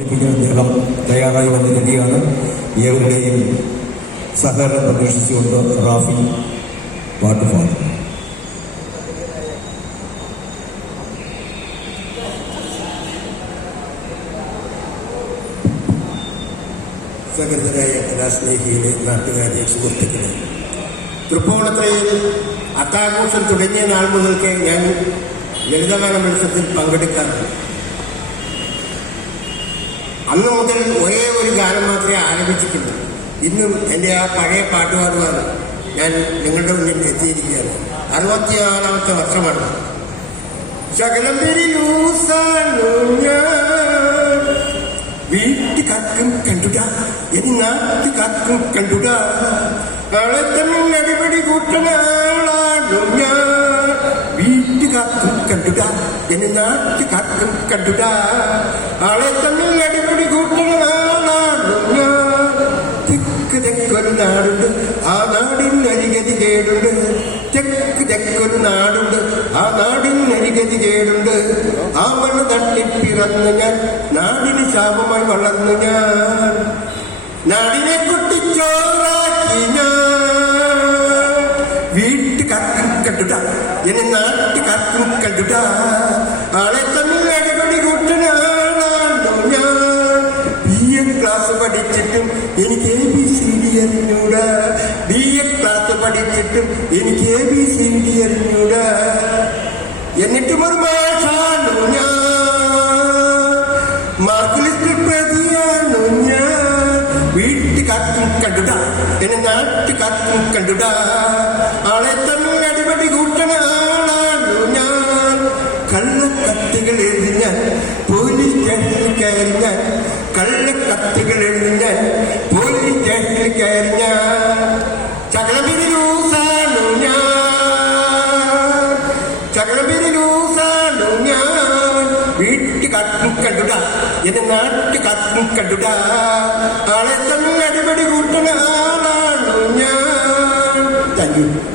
അദ്ദേഹം തയ്യാറായി വന്നിരിക്കുകയാണ്. ഏവരുടെയും സഹകരണം പ്രതീക്ഷിച്ചുകൊണ്ട് റാഫി പാട്ട് പാടും സകൃതരായ കലാസ്നേഹിയിലെ നാട്ടുകാരെ സുഹൃത്തുക്കളെ തൃപ്പൂണിത്തുറയിൽ അത്താഘോഷം തുടങ്ങിയ നാൾ മുതൽക്ക് ഞാൻ ലളിതഗാന മത്സരത്തിൽ പങ്കെടുക്കാറുണ്ട്. അന്ന് മുതൽ ഒരേ ഒരു ഗാനം മാത്രമേ ആരംഭിച്ചിട്ടുള്ളൂ. ഇന്നും എന്റെ ആ പഴയ പാട്ടുപാടുവാൻ ഞാൻ നിങ്ങളുടെ മുന്നിൽ എത്തിയിരിക്കുകയാണ്. അറുപത്തിയാറാമത്തെ വർഷമാണ്. ശകലം വീട്ടു വീട്ടുകാർക്കും കണ്ടുടാ എനി നാട്ടുകാർക്കും കണ്ടുടാ. നാളെ തന്നെ അടിപടി കൂട്ടനാളാണു ഞാൻ വീട്ടുകാർക്കും കണ്ടുടാ എനി നാട്ടുകാർക്കും കണ്ടുടാ. ആളെ തമ്മിൽ നാടുണ്ട്. ആ നാടിന് അരികതി കേടുണ്ട്. തെക്ക് തെക്കൊരു നാടുണ്ട്. ആ നാടിന് അരികതി കേടുണ്ട്. ആ മണ്ണ് തട്ടിപ്പിറന്ന് ഞാൻ നാടിന് ശാപമായി വളർന്നു ഞാൻ. നാടിനെ കുട്ടിച്ചോറാക്കി ഞാൻ. വീട്ടു വീട്ടുകാർക്കും കണ്ടുട എന്നെ നാട്ടു നാട്ടുകാർക്കും കണ്ടുട ആളെ തമ്മിൽ കൂട്ടനാളാണോ ഞാൻ. ബി എം ക്ലാസ് പഠിച്ചിട്ടും എനിക്ക് അറിഞ്ഞൂടാ ബി എ ക്ലാസ് പഠിച്ചിട്ടും എനിക്ക് എ ബി സി ഡി അറിഞ്ഞൂടാ എന്നിട്ടും ഒരു ഞാൻ. മാർക്ക് ലിസ്റ്റിൽ പ്രതിയാണു വീട്ടുകാർക്കും കണ്ടുടാ. എന്നെ നാട്ടുകാർക്കും കണ്ടുടാ. ആളെ അടിപടി കൂട്ടണ ഞാൻ. കള്ളക്കത്തുകൾ എഴുതി ഞാൻ പോലീസ് സ്റ്റേഷനിൽ കയറി ഞാൻ കള്ളക്കത്തുകൾ എഴുതി ഞാൻ ഞാൻ ചകളമിരി ലൂസാണു ഞാൻ. ചകളമിരി ലൂസാണു ഞാൻ. കണ്ടുടാ. എന്റെ നാട്ടുകാർക്കും കണ്ടുടാ. ആളെ തമ്മിൽ അടിപടി കൂട്ടണ ആളാണു ഞാൻ. Thank you.